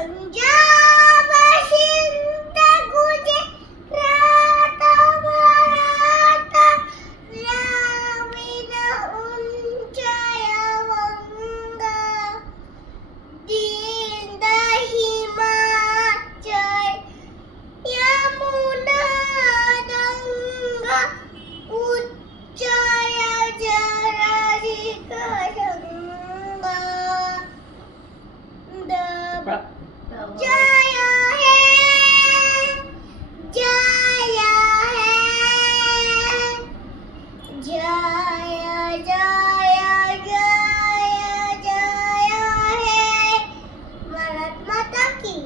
पंजाब सिंध गुजरात मराठा द्राविड उत्कल वंग दीन हिमाचल यमुना गंगा उच्चय जलधि गंगा जय हे जय हे जय जय जय जय हे भारत माता की